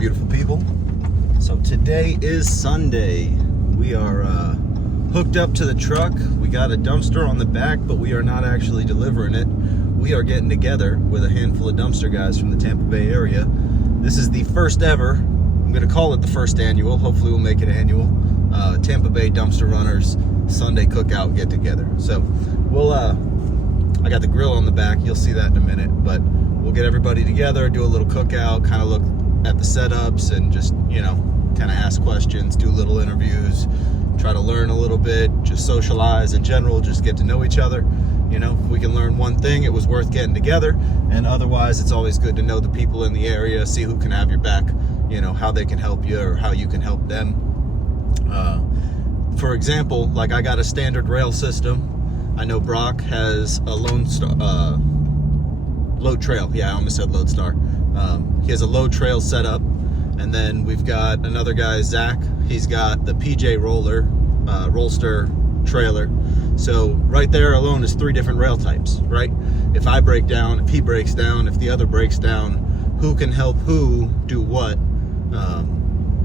beautiful people. So today is Sunday. We are hooked up to the truck. We got a dumpster on the back, but we are not actually delivering it. We are getting together with a handful of dumpster guys from the Tampa Bay area. This is the first ever, I'm gonna call it the first annual, hopefully we'll make it annual, Tampa Bay Dumpster Runners Sunday cookout get together. So we'll, I got the grill on the back, you'll see that in a minute, but we'll get everybody together, do a little cookout, kind of look at the setups and just, you know, kind of ask questions, do little interviews, try to learn a little bit, just socialize in general, just get to know each other. You know, if we can learn one thing, it was worth getting together, and otherwise it's always good to know the people in the area, see who can have your back, you know, how they can help you or how you can help them. For example, like I got a standard rail system. I know Brock has a load trail. Yeah, I almost said Lodestar. He has a load trail set up, and then we've got another guy, Zach. He's got the PJ Rollster trailer. So right there alone is 3 different rail types, right? If I break down, if he breaks down, if the other breaks down, who can help who do what?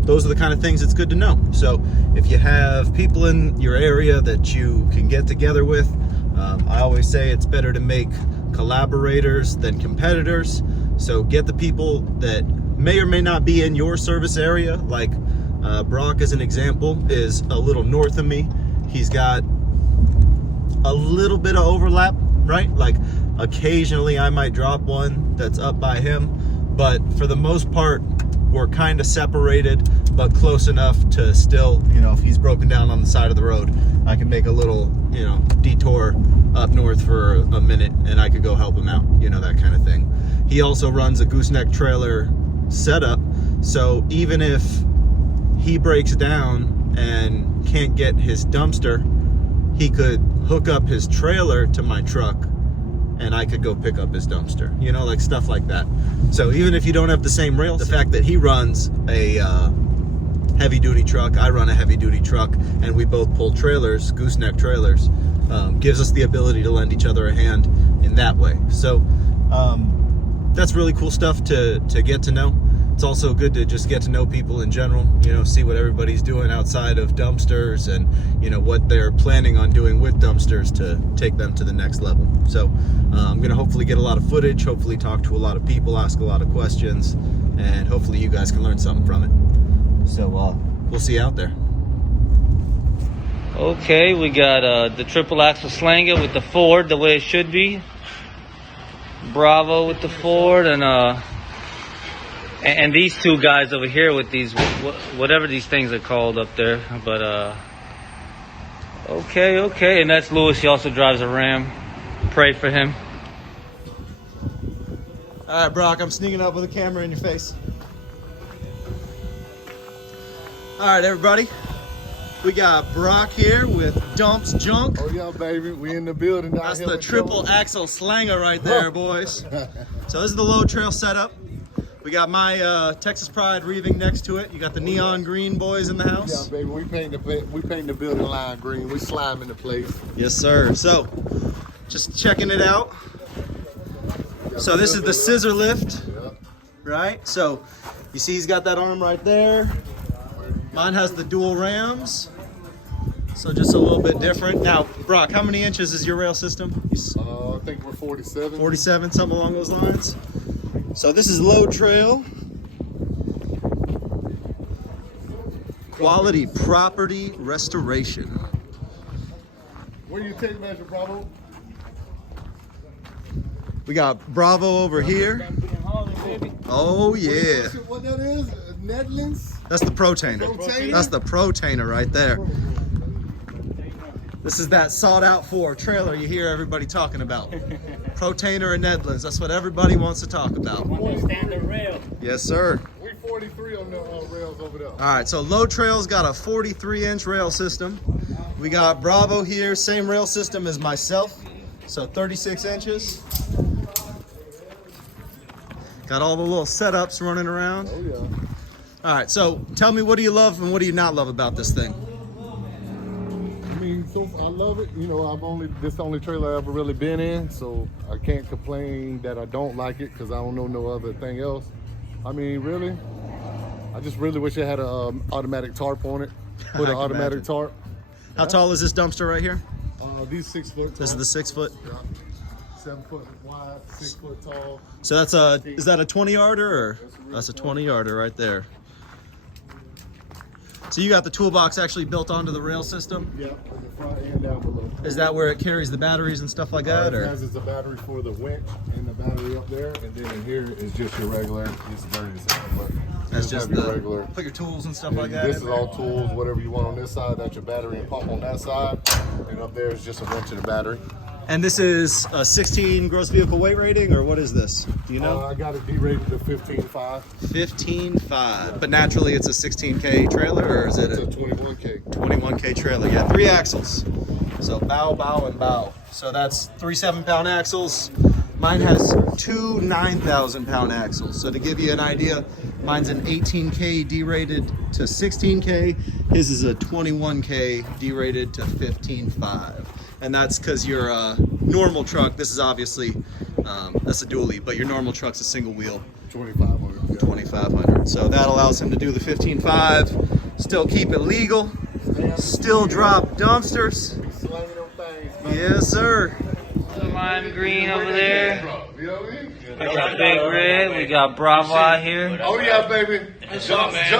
Those are the kind of things it's good to know. So if you have people in your area that you can get together with, I always say it's better to make collaborators than competitors. So get the people that may or may not be in your service area. Like Brock, as an example, is a little north of me. He's got a little bit of overlap, right? Like occasionally I might drop one that's up by him, but for the most part, we're kind of separated, but close enough to still, you know, if he's broken down on the side of the road, I can make a little, you know, detour up north for a minute and I could go help him out, you know, that kind of thing. He also runs a gooseneck trailer setup, so even if he breaks down and can't get his dumpster, he could hook up his trailer to my truck and I could go pick up his dumpster, you know, like stuff like that. So even if you don't have the same rail, the fact that he runs a heavy duty truck, I run a heavy duty truck, and we both pull trailers, gooseneck trailers, gives us the ability to lend each other a hand in that way. So that's really cool stuff to get to know. It's also good to just get to know people in general, you know, see what everybody's doing outside of dumpsters and, you know, what they're planning on doing with dumpsters to take them to the next level. So I'm going to hopefully get a lot of footage, hopefully talk to a lot of people, ask a lot of questions, and hopefully you guys can learn something from it. So we'll see you out there. Okay, we got the triple axle Slanger with the Ford the way it should be. Bravo with the Ford, and these 2 guys over here with these, whatever these things are called up there. But, okay. And that's Lewis. He also drives a Ram. Pray for him. All right, Brock, I'm sneaking up with a camera in your face. All right, everybody. We got Brock here with Dumps Junk. Oh, yeah, baby. We in the building. That's the triple axle Slanger right there, boys. So this is the load trail setup. We got my Texas Pride reeving next to it. You got the neon green boys in the house. Yeah, baby. We paint the building line green. We slime into place. Yes, sir. So, just checking it out. So this is the scissor lift, right? So you see he's got that arm right there. Mine has the dual rams. So just a little bit different. Now, Brock, how many inches is your rail system? I think we're 47. 47, something along those lines. So this is load trail. Quality property restoration. Where you take measure, Bravo? We got Bravo over here. Oh yeah. What that is? Netherlands? That's the Protainer. That's the Protainer right there. This is that sought out for trailer you hear everybody talking about. Protainer and Nedlands. That's what everybody wants to talk about. Standard rail. Yes, sir. We 43 on the rails over there. All right, so Load Trail's got a 43-inch rail system. We got Bravo here, same rail system as myself, so 36 inches. Got all the little setups running around. Oh, yeah. All right, so tell me, what do you love and what do you not love about this thing? I mean, so I love it. You know, this is the only trailer I've ever really been in, so I can't complain that I don't like it because I don't know no other thing else. I mean, really, I just really wish it had an automatic tarp on it. Put an automatic tarp. How tall is this dumpster right here? These 6 foot. This is the 6 foot. Yeah. 7 foot wide, 6 foot tall. So that's is that a 20 yarder or? That's a 20 yarder right there. So you got the toolbox actually built onto the rail system? Yeah, in the front and down below. Is that where it carries the batteries and stuff like that? It has a battery for the winch and the battery up there, and then in here is just your regular. It's dirty as hell, but That's just your the regular. Put your tools and stuff like And that. this is all tools, whatever you want on this side. That's your battery and pump on that side, and up there is just a winch and a battery. And this is a 16 gross vehicle weight rating, or what is this? Do you know? I got it derated to 15.5. 15.5. But naturally it's a 16K trailer, or is it It's a a 21K. 21K trailer? Yeah, 3 axles. So bow, bow, and bow. So that's 3 7-pound axles. Mine has 2 9,000-pound axles. So to give you an idea, mine's an 18K derated to 16K. His is a 21K derated to 15.5. And that's because your normal truck, this is obviously, that's a dually, but your normal truck's a single wheel. 2,500. Yeah. 2,500. So that allows him to do the 15.5, still keep it legal, still drop dumpsters. Slanging them things, man. Yes, sir. The lime green over there. You know what I mean? We got Big Red. We got Bravo out here. Oh yeah, baby. We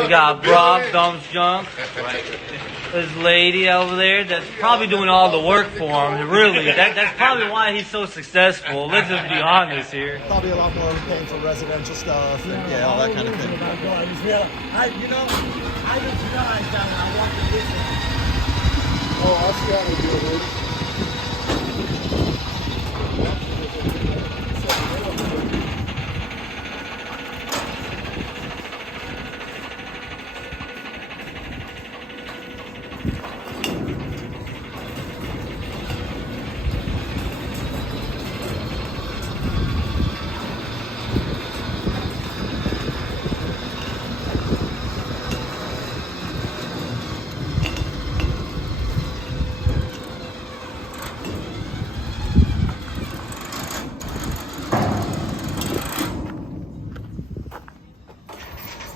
got Brock Dumps Junk. This lady over there that's probably doing all the work for him. Really, that's probably why he's so successful. Let's just be honest here. Probably a lot more paying for residential stuff and yeah, all that kind of thing. I just realized that when I walked in this one. Oh, I see how they do it. Baby.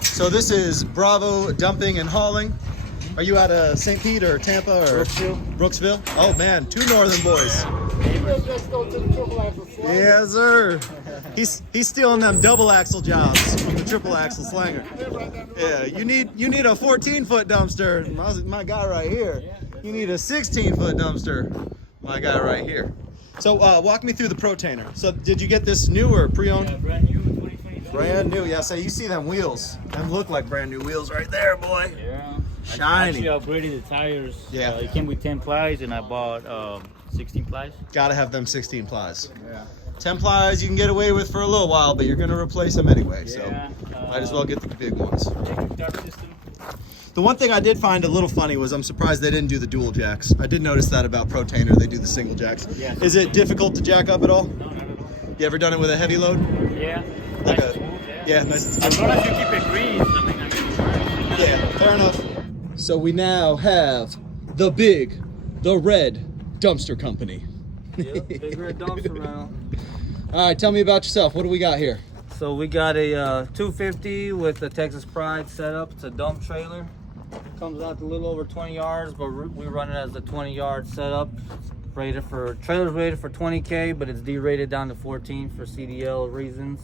So this is Bravo Dumping and Hauling. Are you out of St. Pete or Tampa or Brooksville? Oh man, 2 northern boys. Let's go to the triple axle slide. Yes, sir. He's stealing them double axle jobs from the triple axle slanger. Yeah, you need a 14-foot dumpster. My guy right here. You need a 16-foot dumpster. My guy right here. So walk me through the Protainer. So did you get this new or pre-owned? Brand new 2023. Brand new. Yeah. So you see them wheels? Them look like brand new wheels right there, boy. Yeah. Shiny. I actually upgraded the tires. Yeah. It came with 10 plies and I bought 16 plies. Gotta have them 16 plies. Yeah. 10 plies you can get away with for a little while, but you're gonna replace them anyway. So Yeah, might as well get the big ones. Dark system. The one thing I did find a little funny was I'm surprised they didn't do the dual jacks. I did notice that about Protainer, they do the single jacks. Yeah. Is it difficult to jack up at all? No, not at all. You ever done it with a heavy load? Yeah. Like Nice a- smooth, Yeah, nice and As smooth. long as you keep it greased, I mean, Yeah, fair enough. So we now have the red dumpster company. Yep, Big Red Dumpster around. All right, tell me about yourself. What do we got here? So we got a 250 with the Texas Pride setup. It's a dump trailer. Comes out to a little over 20 yards, but we run it as a 20-yard setup. Trailer's rated for 20K, but it's derated down to 14 for CDL reasons.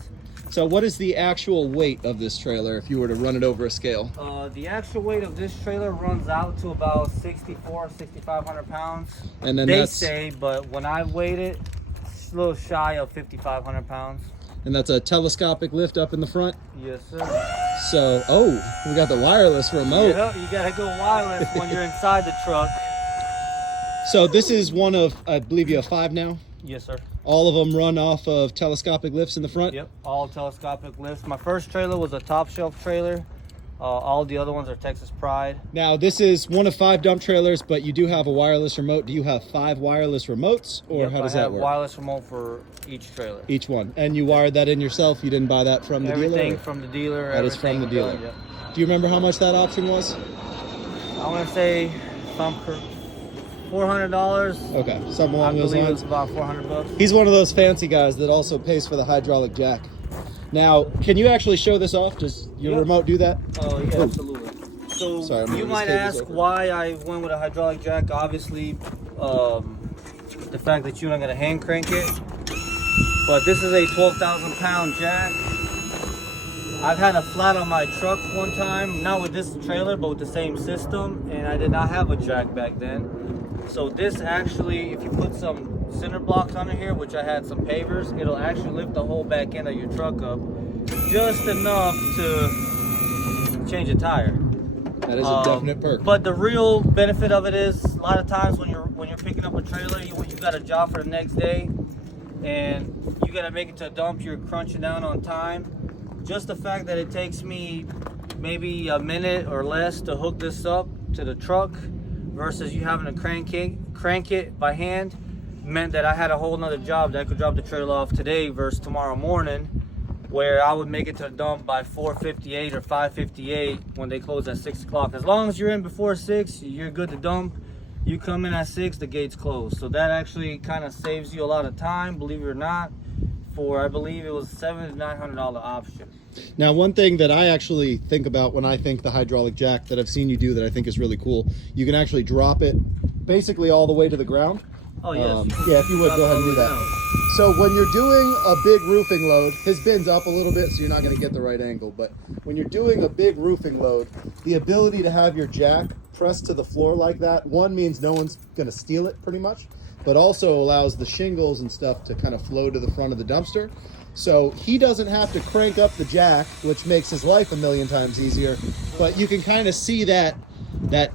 So what is the actual weight of this trailer if you were to run it over a scale? The actual weight of this trailer runs out to about 6,500 pounds. And then They that's say, but when I weighed it, it's a little shy of 5,500 pounds. and that's a telescopic lift up in the front. Yes, sir. So, oh, we got the wireless remote. Yeah, you gotta go wireless when you're inside the truck. So this is one of, I believe you have 5 now. Yes, sir. All of them run off of telescopic lifts in the front. Yep, all telescopic lifts. My first trailer was a top shelf trailer. All the other ones are Texas Pride. Now this is one of 5 dump trailers, but you do have a wireless remote. Do you have 5 wireless remotes, or Yep, how does I that have work? wireless remote for each trailer. Each one, and you wired that in yourself. You didn't buy that from the Everything dealer. from the dealer. That is from the everything dealer. done, yep. Do you remember how much that option was? I want to say $400. Okay, something I along those believe lines. it's about $400. He's one of those fancy guys that also pays for the hydraulic jack. Now, can you actually show this off? Does your Yep. remote do that? Oh yeah, absolutely. So Sorry, I'm you moving might this cables ask over. why I went with a hydraulic jack. Obviously, the fact that you're not gonna hand crank it. But this is a 12,000-pound jack. I've had a flat on my truck one time, not with this trailer, but with the same system, and I did not have a jack back then. So this actually, if you put some cinder blocks under here, which I had some pavers, it'll actually lift the whole back end of your truck up just enough to change a tire. That is a definite perk. But the real benefit of it is a lot of times when you're picking up a trailer, you got a job for the next day, and you gotta make it to a dump. You're crunching down on time. Just the fact that it takes me maybe a minute or less to hook this up to the truck versus you having to crank it by hand meant that I had a whole nother job that I could drop the trailer off today versus tomorrow morning, where I would make it to the dump by 4:58 or 5:58 when they close at 6 o'clock. As long as you're in before 6, you're good to dump. You come in at 6, the gate's closed. So that actually kind of saves you a lot of time, believe it or not, for I believe it was $700 to $900 option. Now, one thing that I actually think about when I think the hydraulic jack that I've seen you do that I think is really cool, you can actually drop it basically all the way to the ground. Oh yes. Yeah, if you would, go ahead and do that. So when you're doing a big roofing load, his bin's up a little bit, so you're not going to get the right angle. But when you're doing a big roofing load, the ability to have your jack pressed to the floor like that, one, means no one's going to steal it pretty much, but also allows the shingles and stuff to kind of flow to the front of the dumpster. So he doesn't have to crank up the jack, which makes his life a million times easier. But you can kind of see that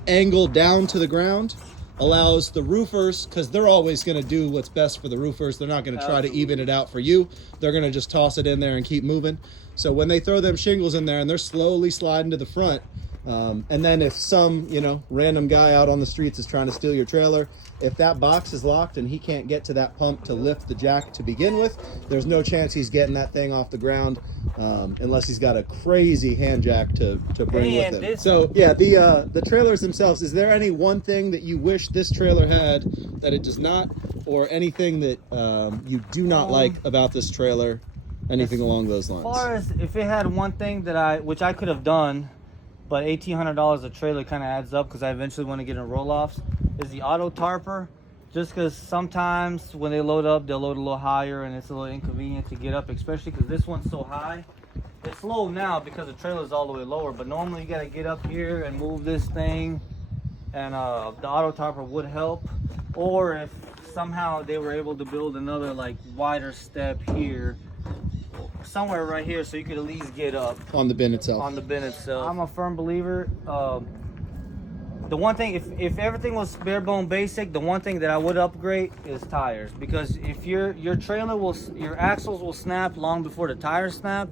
angle down to the ground allows the roofers, because they're always going to do what's best for the roofers. They're not going to try to even it out for you. They're going to just toss it in there and keep moving. So when they throw them shingles in there and they're slowly sliding to the front, and then if some, random guy out on the streets is trying to steal your trailer, if that box is locked and he can't get to that pump to lift the jack to begin with, there's no chance he's getting that thing off the ground, unless he's got a crazy hand jack to bring with him. So yeah, the trailers themselves, is there any one thing that you wish this trailer had that it does not, or anything that you do not like about this trailer, anything along those lines? As far as if it had one thing that which I could have done, but $1,800 a trailer kind of adds up because I eventually want to get in roll-offs, is the auto tarper. Just because sometimes when they load up, they'll load a little higher and it's a little inconvenient to get up, especially because this one's so high. It's low now because the trailer's all the way lower, but normally you got to get up here and move this thing, and the auto tarper would help. Or if somehow they were able to build another wider step here, somewhere right here, so you could at least get up on the bin itself. I'm a firm believer. The one thing, if everything was bare bone basic, the one thing that I would upgrade is tires, because if your axles will snap long before the tires snap,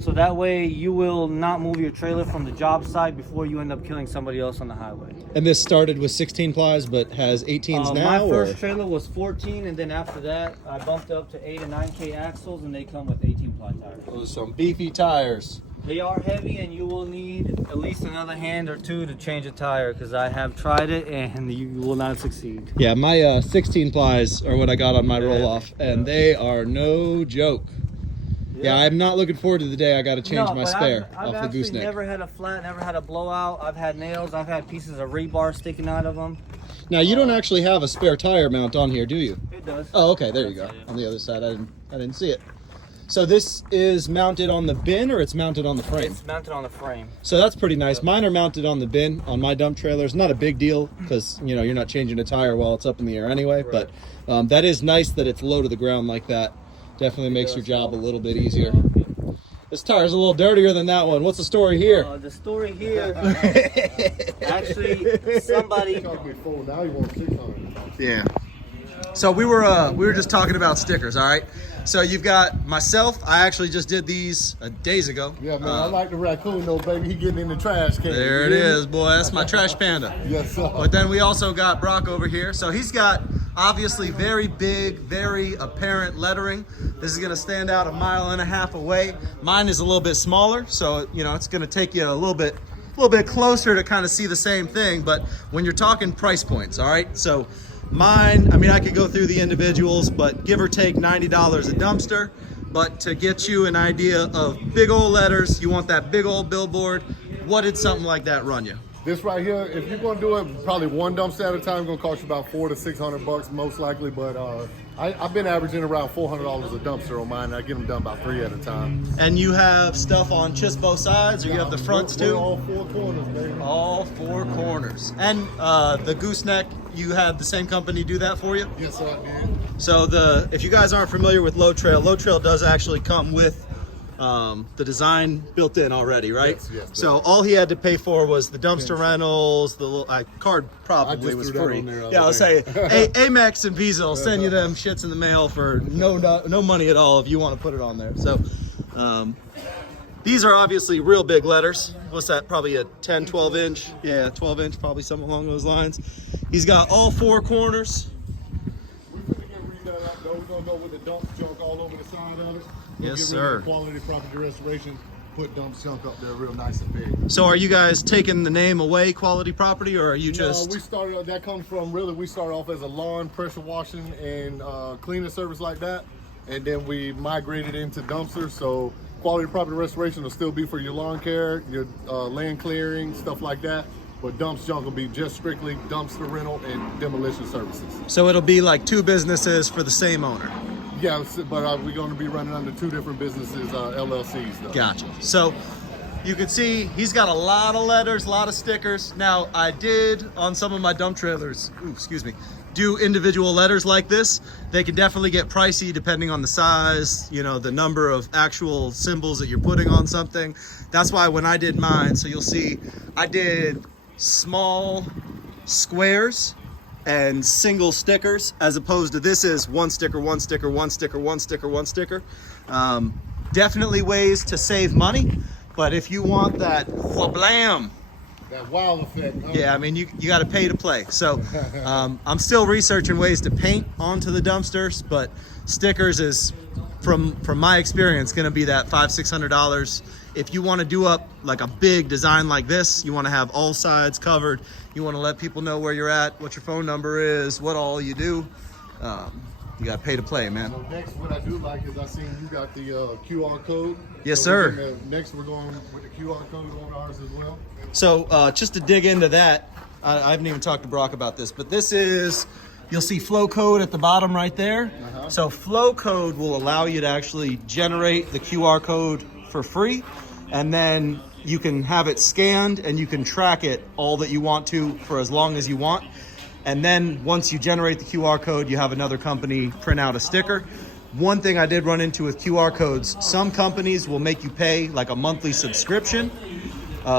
so that way you will not move your trailer from the job site before you end up killing somebody else on the highway. And this started with 16 plies, but has 18s now? My first trailer was 14, and then after that, I bumped up to 8 and 9K axles, and they come with 18-ply tires. Those are some beefy tires. They are heavy, and you will need at least another hand or two to change a tire, because I have tried it, and you will not succeed. Yeah, my 16 plies are what I got on my roll-off, and they are no joke. Yeah, I'm not looking forward to the day I got to change my spare off the gooseneck. I've never had a flat, never had a blowout. I've had nails. I've had pieces of rebar sticking out of them. Now, you don't actually have a spare tire mount on here, do you? It does. Oh, okay, there you go. On the other side, I didn't see it. So this is mounted on the bin, or it's mounted on the frame? It's mounted on the frame. So that's pretty nice. Mine are mounted on the bin on my dump trailers. Not a big deal because, you're not changing a tire while it's up in the air anyway. Right. But that is nice that it's low to the ground like that. Definitely makes your job a little bit easier. This tire's a little dirtier than that one. What's the story here? The story here, actually, somebody. Now you want 600. Yeah. So we were just talking about stickers, all right? So you've got myself. I actually just did these days ago. Yeah, man, I like the raccoon though, baby. He getting in the trash can. There it is, boy. That's my trash panda. Yes, sir. But then we also got Brock over here. So he's got obviously very big, very apparent lettering. This is gonna stand out 1.5 miles away. Mine is a little bit smaller, so it's gonna take you a little bit closer to kind of see the same thing. But when you're talking price points, all right? So mine, I could go through the individuals, but give or take $90 a dumpster. but to get you an idea of big old letters, you want that big old billboard. What did something like that run you? This right here, if you're gonna do it, probably one dumpster at a time, gonna cost you about $400 to $600 most likely. But I've been averaging around $400 a dumpster on mine. And I get them done about 3 at a time. And you have stuff on just both sides, or you have the fronts too? All 4 corners, baby. All 4 corners. And the gooseneck, you had the same company do that for you? Yes, sir, I did. So if you guys aren't familiar with Low Trail does actually come with the design built in already, right? Yes. So all he had to pay for was the dumpster rentals, the little card probably was free. Yeah, I'll say Amex and Visa will send you them shits in the mail for no money at all if you want to put it on there. So these are obviously real big letters. What's that? Probably a 10, 12 inch. Yeah, 12 inch, probably something along those lines. He's got all 4 corners. We're gonna get redone out though. We're gonna go with the dump junk all over the side of it. Yes, get rid sir. of the quality property restoration. Put dump junk up there real nice and big. So are you guys taking the name away, Quality Property, or are you just... No, we started, that comes from we started off as a lawn pressure washing and cleaning service like that. And then we migrated into dumpsters. So quality property restoration will still be for your lawn care, your land clearing, stuff like that. But dumps junk will be just strictly dumpster rental and demolition services. So it'll be like 2 businesses for the same owner. Yeah, but we're going to be running under 2 different businesses, LLCs though. Gotcha. So you can see he's got a lot of letters, a lot of stickers. Now I did on some of my dump trailers, do individual letters like this. They can definitely get pricey depending on the size, the number of actual symbols that you're putting on something. That's why when I did mine, so you'll see I did small squares and single stickers, as opposed to this is 1 sticker, 1 sticker, 1 sticker, 1 sticker, 1 sticker. Definitely ways to save money, but if you want that whablam, that wow effect. Huh? yeah, I mean you got to pay to play. So I'm still researching ways to paint onto the dumpsters, but stickers is from my experience going to be that $500-600. If you want to do up like a big design like this, you want to have all sides covered, you want to let people know where you're at, what your phone number is, what all you do, you got to pay to play, man. So next, what I do like is I seen you got the QR code. Yes, so sir. Next, we're going with the QR code on ours as well. So just to dig into that, I haven't even talked to Brock about this, but this is, you'll see flow code at the bottom right there. So flow code will allow you to actually generate the QR code for free, and then you can have it scanned and you can track it all that you want to for as long as you want. And then once you generate the QR code, you have another company print out a sticker. One thing I did run into with QR codes, some companies will make you pay like a monthly subscription.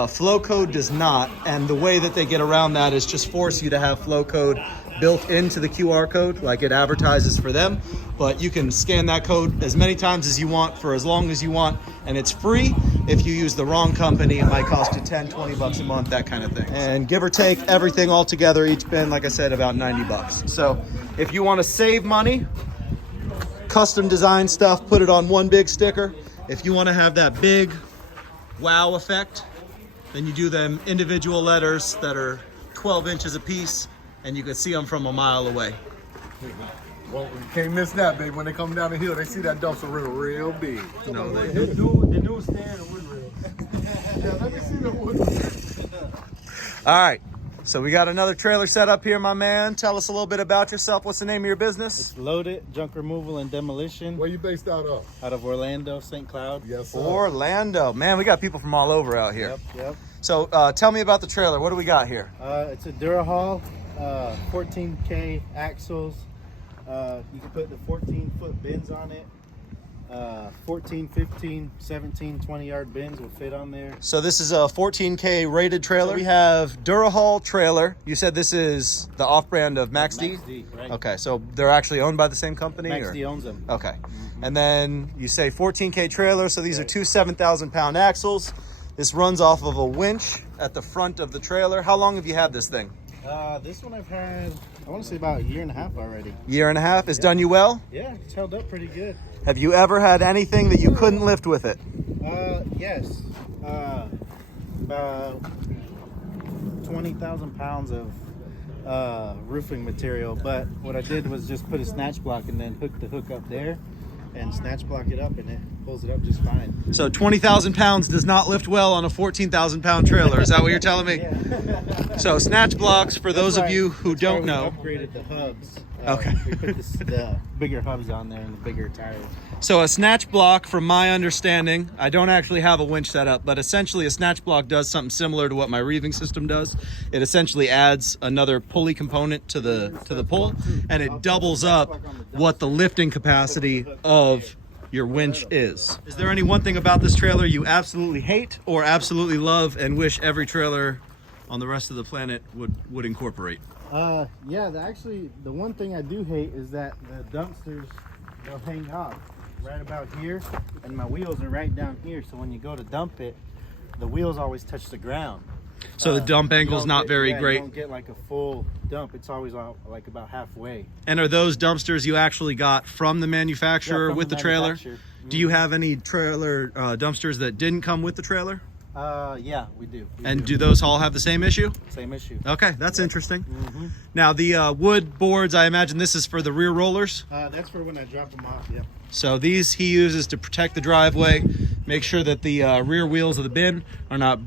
Flow code does not, and the way that they get around that is just force you to have flow code built into the QR code, like it advertises for them. But you can scan that code as many times as you want for as long as you want, and it's free. If you use the wrong company, it might cost you 10, 20 bucks a month, that kind of thing. And give or take everything all together, each bin, like I said, about 90 bucks. So if you want to save money, custom design stuff, put it on one big sticker. If you want to have that big wow effect, then you do them individual letters that are 12 inches a piece, and you can see them from a mile away. Well, you can't miss that, baby. When they come down the hill, they see that dumpster real big. No, they The new stand of wood rail. Yeah, let me see the wood. All right, so we got another trailer set up here, my man. Tell us a little bit about yourself. What's the name of your business? It's Loaded Junk Removal and Demolition Where you based out of? out of Orlando, St. Cloud. Yes, sir. Orlando. Man, we got people from all over out here. Yep. So tell me about the trailer. What do we got here? It's a Durahall, 14K axles. You can put the 14-foot bins on it. 14, 15, 17, 20-yard bins will fit on there. So this is a 14K rated trailer. We have Durahall trailer. You said this is the off-brand of MAXD? MAXD, right. Okay, so they're actually owned by the same company? MAXD owns them. Okay. And then you say 14K trailer, so these are 2 7,000-pound axles. This runs off of a winch at the front of the trailer. How long have you had this thing? This one I've had, I want to say about a year and a half already. Year and a half? It's done you well? Yeah, it's held up pretty good. Have you ever had anything that you couldn't lift with it? Yes. About 20,000 pounds of roofing material, but what I did was just put a snatch block and then hook the hook up there, and snatch block it up, and it pulls it up just fine. So 20,000 pounds does not lift well on a 14,000 pound trailer. Is that what you're telling me? Yeah. So snatch blocks, for those of you who don't we know. upgraded the hubs. Okay. We put the bigger hubs on there and the bigger tires. So a snatch block, from my understanding, I don't actually have a winch set up, but essentially a snatch block does something similar to what my reeving system does. It essentially adds another pulley component to the pull, and it doubles up what the lifting capacity of your winch is. Is there any one thing about this trailer you absolutely hate or absolutely love and wish every trailer on the rest of the planet would incorporate? Yeah, actually, the one thing I do hate is that the dumpsters, they'll hang off right about here, and my wheels are right down here, so when you go to dump it, the wheels always touch the ground. So the dump angle's not very great. You don't get like a full dump. It's always like about halfway. And are those dumpsters you actually got from the manufacturer from with the trailer? manufacturer. Do you have any trailer dumpsters that didn't come with the trailer? Yeah, we do. And do those all have the same issue? Same issue. Okay, that's interesting. Mm-hmm. Now the wood boards, I imagine this is for the rear rollers. That's for when I drop them off. Yep. So these he uses to protect the driveway, make sure that the rear wheels of the bin are not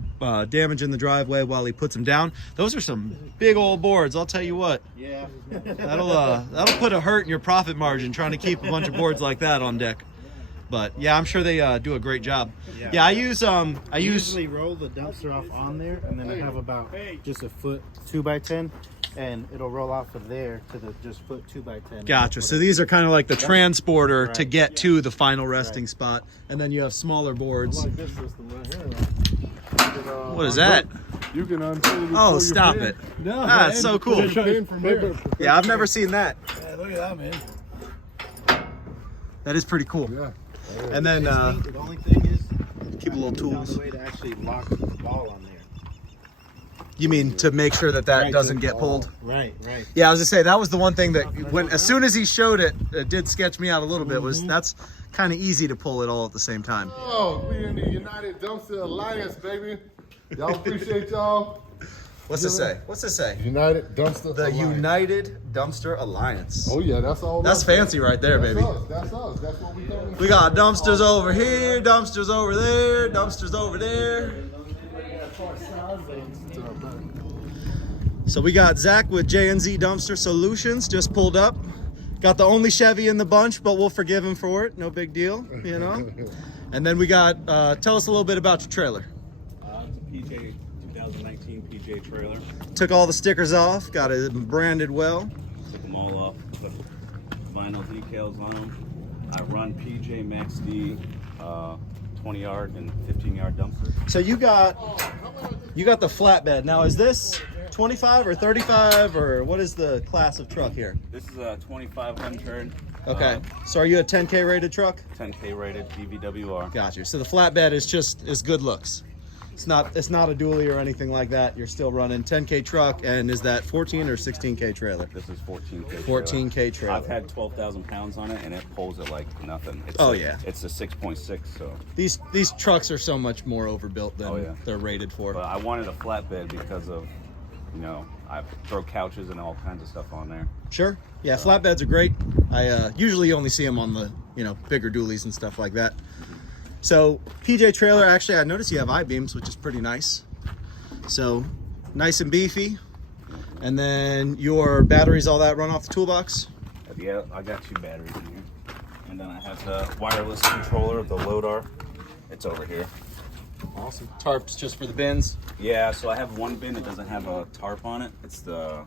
damaging the driveway while he puts them down. Those are some big old boards, I'll tell you what. Yeah. That'll put a hurt in your profit margin trying to keep a bunch of boards like that on deck. But yeah, I'm sure they do a great job. Yeah, I usually roll the dumpster off on there, and then I have about just a foot 2x10, and it'll roll off of there to the just foot 2x10. Gotcha. So these are kind of like the transporter to get to the final resting spot, and then you have smaller boards. Like this system right here. What is that? You can unfold. Oh, stop it! No, That's so cool. From here. Yeah, I've never seen that. Yeah, look at that, man. That is pretty cool. Yeah. And then The only thing is, keep a little found tools. a way to actually lock the ball on there. You mean to make sure that Right, doesn't to- get pulled? Right. Yeah, I was gonna say that was the one thing that as soon as he showed it, it did sketch me out a little bit. Was that's kind of easy to pull it all at the same time. Oh, we in the United Dumpster Alliance, baby. Y'all appreciate y'all. What's this say? What's this say? United Dumpster The Alliance. United Dumpster Alliance. Oh yeah, that's all. That's fancy right there, That's baby. us. That's us. That's what we doing. We got dumpsters over here, dumpsters over there, dumpsters over there. So we got Zach with J&Z Dumpster Solutions just pulled up. Got the only Chevy in the bunch, but we'll forgive him for it. No big deal, you know. And then we got, tell us a little bit about your trailer. It's a PJ 2019 PJ trailer. Took all the stickers off, got it branded well. Took them all off, put vinyl decals on them. I run PJ MAXD 20-yard and 15-yard dumpster. So you got the flatbed. Now is this 25 or 35 or what is the class of truck here? This is a 2500. Okay. So are you a 10K rated truck? 10K rated DVWR. Got you. So the flatbed is good looks. It's not a dually or anything like that. You're still running 10K truck, and is that 14 or 16K trailer? This is 14K. 14K trailer. I've had 12,000 pounds on it, and it pulls it like nothing. It's yeah. It's a 6.6, so. These trucks are so much more overbuilt than they're rated for. But I wanted a flatbed because of, I throw couches and all kinds of stuff on there. Sure. Yeah, flatbeds are great. I usually only see them on the bigger dualies and stuff like that. So PJ trailer, actually I noticed you have I-beams, which is pretty nice. So nice and beefy. And then your batteries, all that run off the toolbox? Yeah, I got 2 batteries in here. And then I have the wireless controller of the Lodar. It's over here. Awesome. Tarps just for the bins? Yeah, so I have one bin that doesn't have a tarp on it. It's the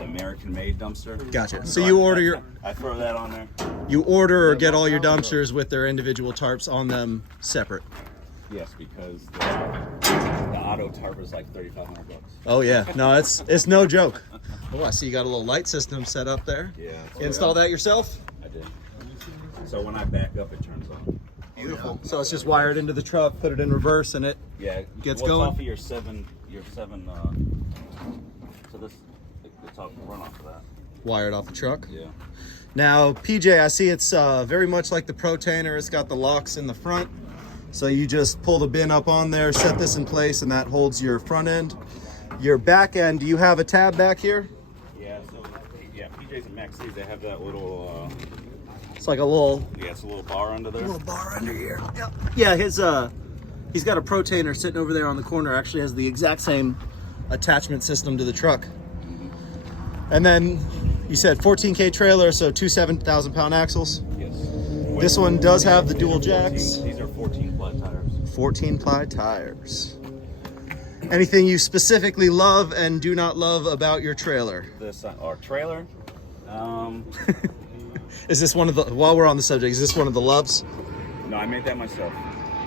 American-made dumpster. Gotcha. So you order I throw that on there. You order or get all your dumpsters with their individual tarps on them separate? Yes, because the auto tarp is like $3,500. Oh yeah, no, it's no joke. Oh, I see you got a little light system set up there. Yeah. Install that yourself? I did. So when I back up, it turns on. Beautiful. So it's just wired into the truck, put it in reverse, and it gets going. Off of your seven. So this, it's off run off of that. Wired off the truck. Yeah. Now PJ, I see it's very much like the Protainer. It's got the locks in the front, so you just pull the bin up on there, set this in place, and that holds your front end. Your back end, do you have a tab back here? Yeah. So PJs and MAXCs, they have that little It's like a little Yeah, it's a little bar under there. bar under here. Yep. Yeah, his he's got a protainer sitting over there on the corner. Actually has the exact same attachment system to the truck. And then you said 14K trailer, so two 7,000-pound axles. Yes. This one does have the dual jacks. These are 14 ply tires. 14 ply tires. Anything you specifically love and do not love about your trailer? This our trailer. Is this one of the, while we're on the subject, is this one of the loves? No, I made that myself.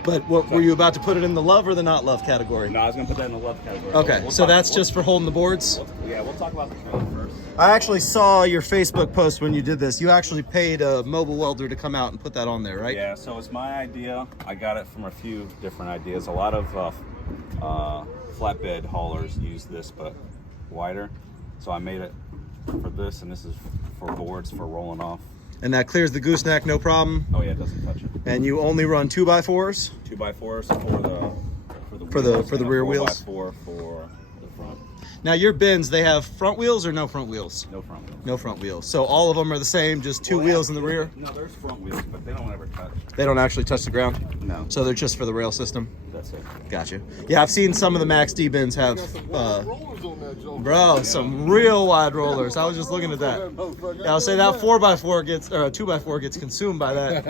But what were you about to put it in the love or the not love category? No, I was gonna put that in the love category. Okay, We'll so talk- that's we'll- just for holding the boards? we'll talk about the trailer first. I actually saw your Facebook post when you did this. You actually paid a mobile welder to come out and put that on there, right? Yeah, so it's my idea. I got it from a few different ideas. A lot of flatbed haulers use this, but wider. So I made it for this, and this is for boards for rolling off. And that clears the gooseneck, no problem. Oh yeah, it doesn't touch it. And you only run 2x4s? 2x4s For the rear wheels? 4x4 for the front. Now your bins, they have front wheels or no front wheels? No front wheels. No front wheels. So all of them are the same, just two wheels in the rear? No, there's front wheels, but they don't ever touch. They don't actually touch the ground? No. So they're just for the rail system? That's it. Gotcha. Yeah, I've seen some of the MAXD bins have, Got some wide rollers on that joint. bro, some real wide rollers. I was just looking at that. Yeah, I'll say that 4x4 gets, or 2x4 gets consumed by that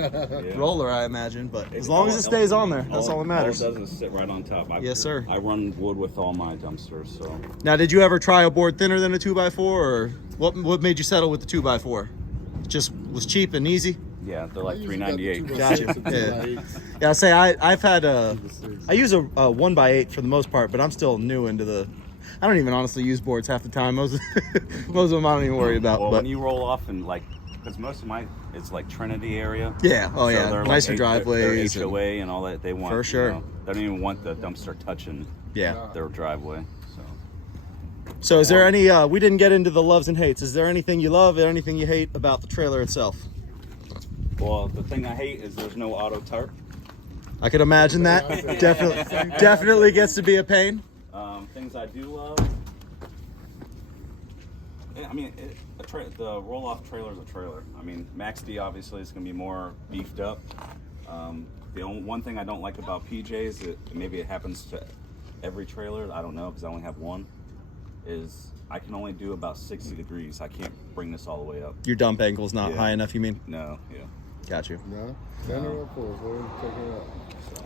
Yeah. roller, I imagine. But as long as it stays on there, that's all that matters. All it does is sit right on top. Yes, sir. I run wood with all my dumpsters, so. Now, did you ever try a board thinner than a 2x4, or what made you settle with the 2x4? Just was cheap and easy? Yeah, they're like I usually got the $3.98. Gotcha. 2x6 and Yeah. 2x8. Yeah, I say I've had I use a 1x8 for the most part, but I'm still new into the. I don't even honestly use boards half the time. Most of them I don't even worry about. Well, but when you roll off and like, because most of my it's like Trinity area. yeah, oh So yeah, they're nicer like, driveways. They're HOA and all that. They want For sure. They don't even want the dumpster touching Yeah. their driveway. So is there any? We didn't get into the loves and hates. Is there anything you love or anything you hate about the trailer itself? Well, the thing I hate is there's no auto tarp. I could imagine that. Definitely gets to be a pain. Things I do love. I mean, the roll-off trailer is a trailer. I mean, MAXD obviously is going to be more beefed up. The only one thing I don't like about PJs, maybe it happens to every trailer. I don't know because I only have one. Is I can only do about 60 degrees. I can't bring this all the way up. Your dump angle's not Yeah. high enough. You mean? No, yeah. Got you. No, stand her up for us. We'll take her out.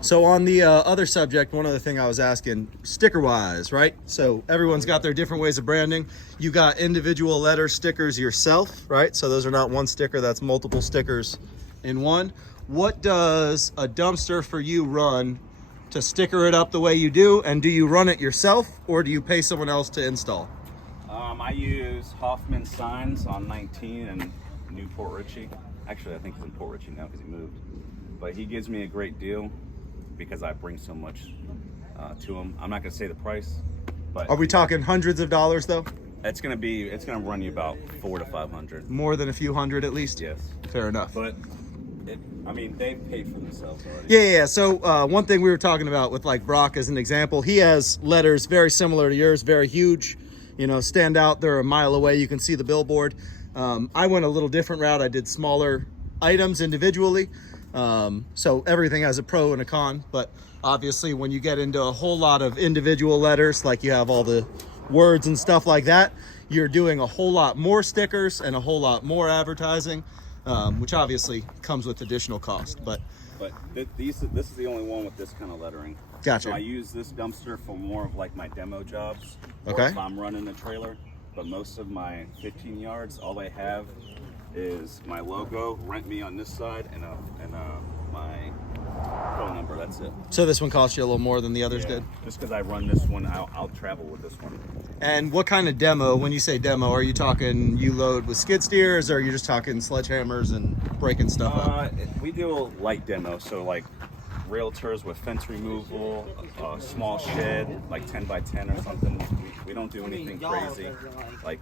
So on the other subject, one other thing I was asking, sticker-wise, right? So everyone's got their different ways of branding. You got individual letter stickers yourself, right? So those are not one sticker, that's multiple stickers in one. What does a dumpster for you run to sticker it up the way you do? And do you run it yourself or do you pay someone else to install? I use Hoffman Signs on 19 and New Port Richey. Actually, I think he's in Port Richey now because he moved. But he gives me a great deal because I bring so much to him. I'm not going to say the price, but Are we talking hundreds of dollars though? it's going to run you about $400 to $500. More than a few hundred at least? Yes, Fair enough. but I mean they've paid for themselves already. Yeah. So one thing we were talking about with like Brock as an example, he has letters very similar to yours, very huge, stand out. They're a mile away. You can see the billboard. I went a little different route. I did smaller items individually. So everything has a pro and a con, but obviously when you get into a whole lot of individual letters, like you have all the words and stuff like that, you're doing a whole lot more stickers and a whole lot more advertising, which obviously comes with additional cost, but this is the only one with this kind of lettering. Gotcha. So I use this dumpster for more of like my demo jobs. Or Okay. if I'm running a trailer, but most of my 15 yards, all I have is my logo, rent me on this side, and my phone number. That's it. so this one cost you a little more than the others Yeah. did. Just because I run this one, I'll travel with this one. And what kind of demo, when you say demo, are you talking you load with skid steers or are you just talking sledgehammers and breaking stuff up? We do a light demo, so like realtors with fence removal, a small shed, like 10 by 10 or something. We don't do anything crazy, like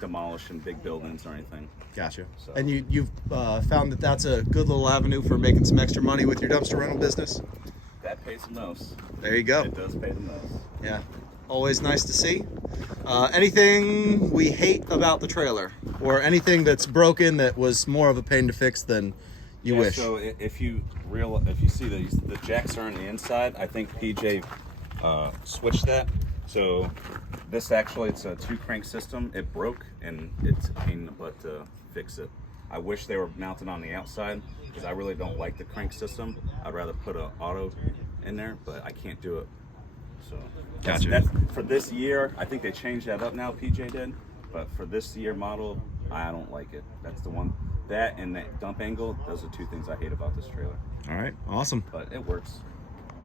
demolishing big buildings or anything. Gotcha. So- And you've found that that's a good little avenue for making some extra money with your dumpster rental business? That pays the most. There you go. It does pay the most. Yeah. Always nice to see. Anything we hate about the trailer, or anything that's broken that was more of a pain to fix than you wish? So if you see the jacks are on the inside, I think PJ switched that. So this actually, it's a 2-crank system. It broke, and it's a pain in the butt to fix it. I wish they were mounted on the outside, because I really don't like the crank system. I'd rather put an auto in there, but I can't do it. So Gotcha. that's for this year. I think they changed that up now, PJ did. But for this year model, I don't like it. That's the one. That and that dump angle, those are 2 things I hate about this trailer. All right, awesome. But it works.